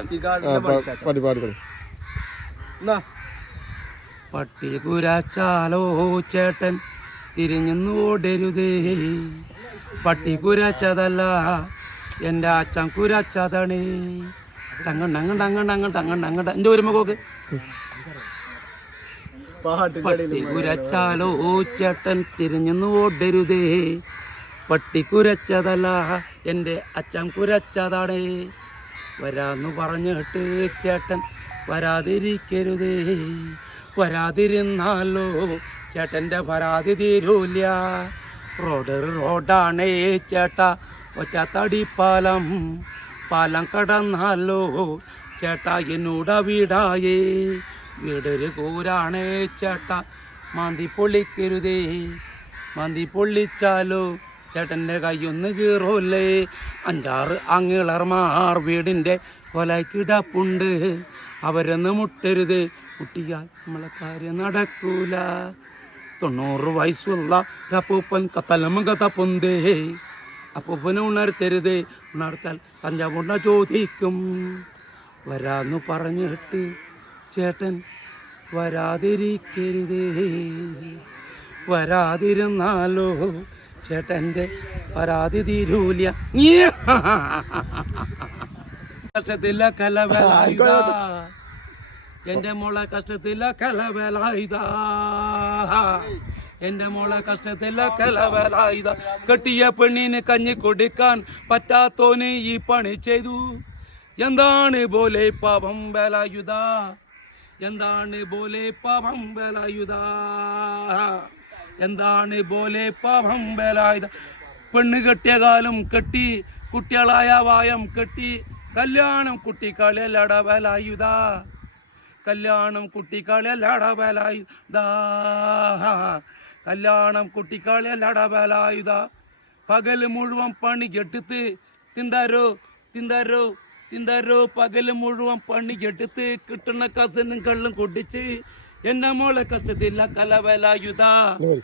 അത്തിക്കാടിനെ പാ- പാടി പാടി പാടി പട്ടി കുരാച്ചാലോ ചേട്ടൻ തിരിഞ്ഞു ഓടരുതേ. പട്ടി കുരച്ചതല്ല എന്റെ അച്ഛൻ കുരച്ചതണേ. ടങ്ങ ടങ്ങ ടങ്ങ ടങ്ങ ടങ്ങ ടങ്ങ എന്റെ ഒരു മുഖമൊക്കെ പട്ടി കുരച്ചാലോ ചേട്ടൻ തിരിഞ്ഞു ഓടരുതേ. പട്ടി കുരച്ചതല്ല എന്റെ അച്ഛൻ കുരച്ചതാണേ. വരാന്ന് പറഞ്ഞിട്ട് ചേട്ടൻ വരാതിരിക്കരുതേ. വരാതിരുന്നാലോ? ചേട്ടന്റെ പരാതി തീരൂല റോഡ് റോഡാണേ ചേട്ടാ ഒറ്റത്തടിപ്പാലം പാലം കടന്നാലോ? ചേട്ട എന്നോട വീടായേ. വീടൊരു കൂരാണേ ചേട്ട മാന്തി പൊള്ളിക്കരുതേ. മാന്തി പൊള്ളിച്ചാലോ? ചേട്ടന്റെ കയ്യൊന്ന് കീറൂല്ലേ? അഞ്ചാറ് അങ്ങിളർമാർ വീടിന്റെ കൊലക്കിടപ്പുണ്ട്. അവരൊന്ന് മുട്ടരുത്. മുട്ടിയാൽ നമ്മളെ കാര്യം നടക്കൂല. തൊണ്ണൂറ് വയസ്സുള്ള ഒരപ്പൂപ്പൻ കത്തലമ്മ കത്തപ്പൊന്തേ അപ്പൂപ്പനെ ഉണർത്തരുത്. ഉണർത്താൽ കഞ്ചാവുണ്ട ചോദിക്കും. വരാന്ന് പറഞ്ഞിട്ട് ചേട്ടൻ വരാതിരിക്കരുതേ. വരാതിരുന്നാലോ ചേട്ടന്റെ പരാതി തീരൂല കഷ്ടത്തില്ല കലവലായുധ. എന്റെ മോളെ കഷ്ടത്തില്ല കലവലായുധ. എന്റെ മോളെ കഷ്ടത്തില്ല കലവലായുധ. കെട്ടിയ പെണ്ണിന് കഞ്ഞി കൊടുക്കാൻ പറ്റാത്തോന് ഈ പണി ചെയ്തു. എന്താണ് പോലെ പാപം വേലായുധ? എന്താണ് പോലെ പാപം വേലായുധ? എന്താണ് പോലെ പാപം വേലായുധ പെണ്ണ് കെട്ടിയ കാലം കെട്ടി കുട്ടികളായ വായം കെട്ടി കല്യാണം കുട്ടിക്കളിയല്ലട വേലായുധ കല്യാണം കുട്ടിക്കളിയല്ലട വേലായുധ കല്യാണം കുട്ടിക്കളിയല്ലട വേലായുധ പകൽ മുഴുവൻ പണി കെട്ടിത്ത് തിന്താരോ തിന്താരോ തിന്താരോ. പകൽ മുഴുവൻ പണി കെട്ടിത്ത് കിട്ടുന്ന കസനും കള്ളും കൊട്ടിച്ച് എന്നെ മോളെ കഷ്ടത്തില്ല കലവേലായുധ ഇനി വരി.